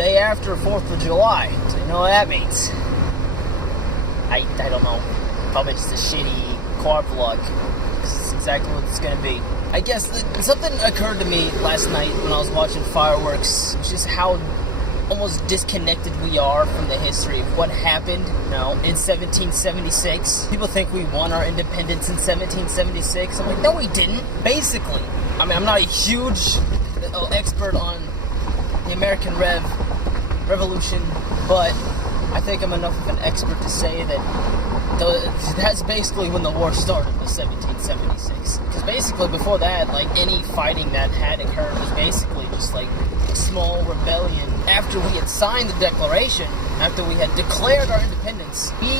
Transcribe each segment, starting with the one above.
day after 4th of July. So you know what that means. I don't know. Probably just a shitty car vlog. This is exactly what it's going to be. I guess something occurred to me last night when I was watching fireworks. It's just how almost disconnected we are from the history of what happened, in 1776. People think we won our independence in 1776. I'm like, no, we didn't. Basically, I mean, I'm not a huge expert on the American Revolution, but I think I'm enough of an expert to say that that's basically when the war started, was 1776. Because basically before that, like, any fighting that had occurred was basically just like a small rebellion. After we had signed the Declaration, after we had declared our independence, we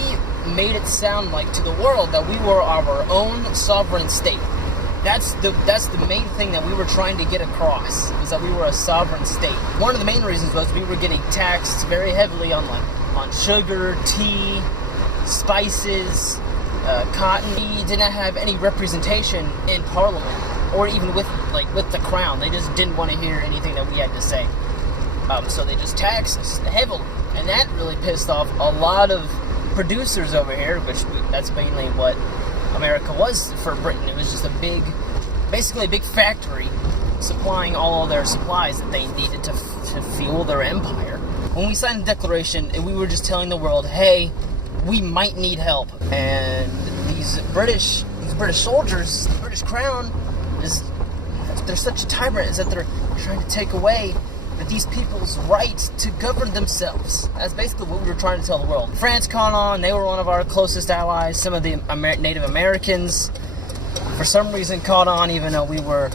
made it sound like to the world that we were our own sovereign state. That's the main thing that we were trying to get across, was that we were a sovereign state. One of the main reasons was we were getting taxed very heavily on sugar, tea, spices, cotton. We didn't have any representation in Parliament, or even with the Crown. They just didn't want to hear anything that we had to say. So they just taxed us heavily, and that really pissed off a lot of producers over here, that's mainly what America was for Britain. It was just basically a big factory supplying all of their supplies that they needed to fuel their empire. When we signed the Declaration, we were just telling the world, hey, we might need help. And these British soldiers, the British Crown, they're such a tyrant, is that they're trying to take away these people's rights to govern themselves. That's basically what we were trying to tell the world. France caught on. They were one of our closest allies. Some of the Native Americans, for some reason, caught on, even though we were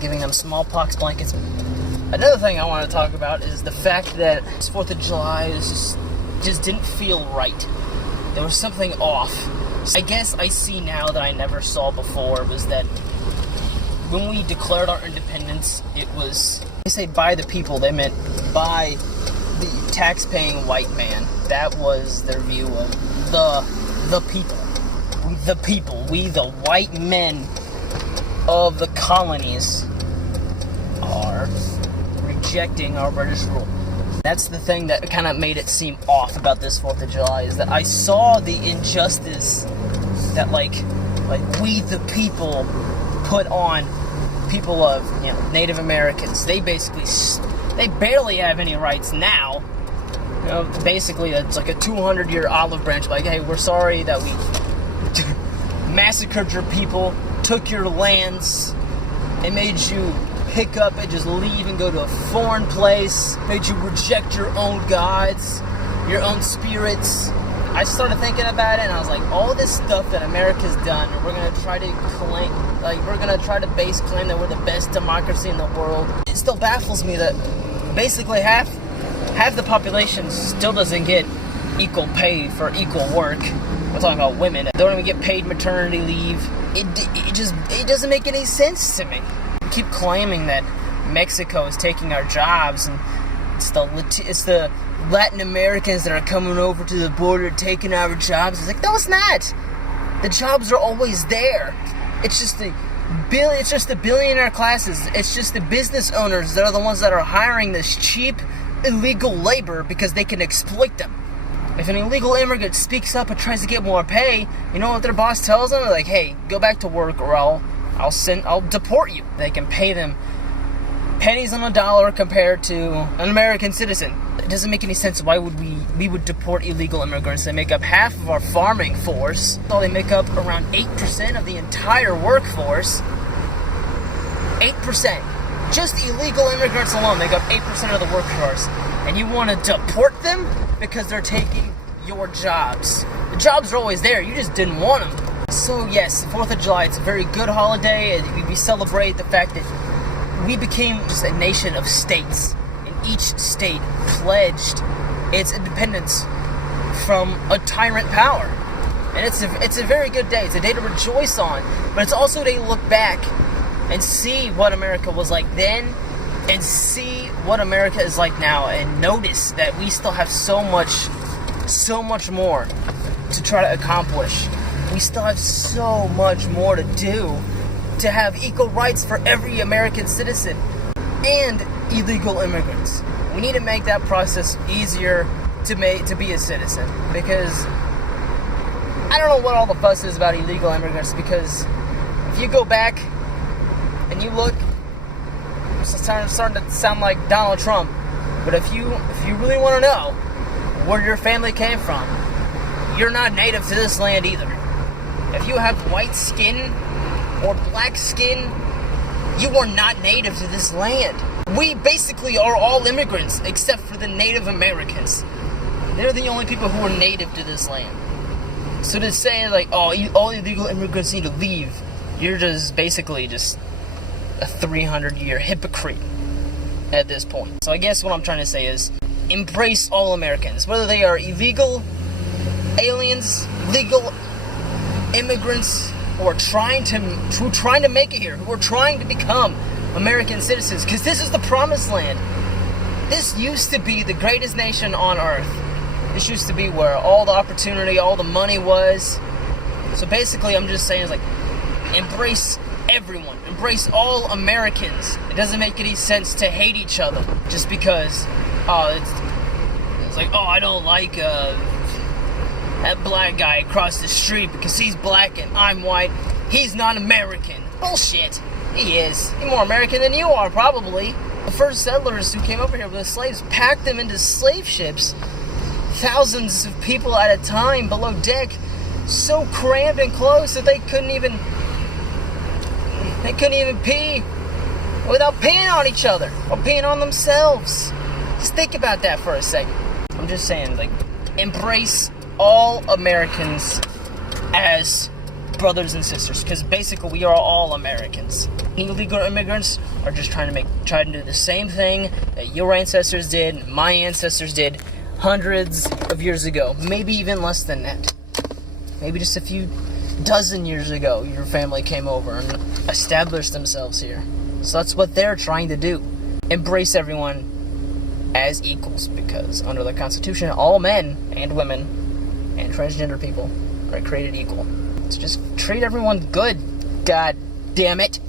giving them smallpox blankets. Another thing I want to talk about is the fact that this 4th of July just didn't feel right. There was something off. I guess I see now that I never saw before, was that when we declared our independence, it was, they say by the people, they meant by the tax-paying white man. That was their view of the people. The people, we the white men of the colonies, are rejecting our British rule. That's the thing that kind of made it seem off about this 4th of July, is that I saw the injustice that like we the people put on people of, Native Americans. They barely have any rights now. Basically it's like a 200-year olive branch, like, hey, we're sorry that we massacred your people, took your lands, and made you pick up and just leave and go to a foreign place, made you reject your own gods, your own spirits. I started thinking about it, and I was like, all this stuff that America's done, and we're gonna try to claim, we're gonna try to base claim that we're the best democracy in the world. It still baffles me that basically half the population still doesn't get equal pay for equal work. I'm talking about women. They don't even get paid maternity leave. It doesn't make any sense to me. Keep claiming that Mexico is taking our jobs, and it's the Latin Americans that are coming over to the border taking our jobs. It's like, no, it's not. The jobs are always there. It's just the billionaire classes. It's just the business owners that are the ones that are hiring this cheap, illegal labor because they can exploit them. If an illegal immigrant speaks up and tries to get more pay, you know what their boss tells them? They're like, hey, go back to work, or I'll deport you. They can pay them pennies on a dollar compared to an American citizen. It doesn't make any sense. Why would we would deport illegal immigrants? They make up half of our farming force. So they make up around 8% of the entire workforce. 8%. Just illegal immigrants alone make up 8% of the workforce. And you want to deport them because they're taking your jobs. The jobs are always there. You just didn't want them. So yes, the 4th of July, it's a very good holiday, and we celebrate the fact that we became just a nation of states, and each state pledged its independence from a tyrant power. And it's a very good day. It's a day to rejoice on, but it's also a day to look back and see what America was like then, and see what America is like now, and notice that we still have so much more to try to accomplish. We still have so much more to do to have equal rights for every American citizen. And illegal immigrants. We need to make that process easier to be a citizen, because I don't know what all the fuss is about illegal immigrants, because if you go back and you look, it's starting to sound like Donald Trump, but if you really want to know where your family came from, you're not native to this land either. If you have white skin or black skin, you are not native to this land. We basically are all immigrants except for the Native Americans. They're the only people who are native to this land. So to say like, oh, all illegal immigrants need to leave, you're just basically just a 300-year hypocrite at this point. So I guess what I'm trying to say is, embrace all Americans, whether they are illegal aliens, legal immigrants, who are trying to make it here, who are trying to become American citizens, because this is the promised land. This used to be the greatest nation on earth. This used to be where all the opportunity, all the money was. So basically, I'm just saying, is like, embrace everyone. Embrace all Americans. It doesn't make any sense to hate each other just because, it's like, oh, I don't like that black guy across the street because he's black and I'm white. He's not American. Bullshit. He is. He's more American than you are, probably. The first settlers who came over here with the slaves packed them into slave ships. Thousands of people at a time below deck, so cramped and close that they couldn't even pee without peeing on each other or peeing on themselves. Just think about that for a second. I'm just saying, like, embrace all Americans as brothers and sisters, because basically we are all Americans. Illegal immigrants are just trying to do the same thing that your ancestors did, my ancestors did, hundreds of years ago, maybe even less than that. Maybe just a few dozen years ago, your family came over and established themselves here. So that's what they're trying to do. Embrace everyone as equals, because under the Constitution, all men and women and transgender people are created equal. So just treat everyone good. God damn it.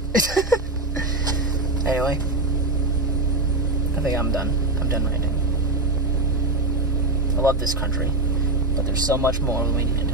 Anyway, I think I'm done. I'm done ranting. I love this country, but there's so much more we need to do.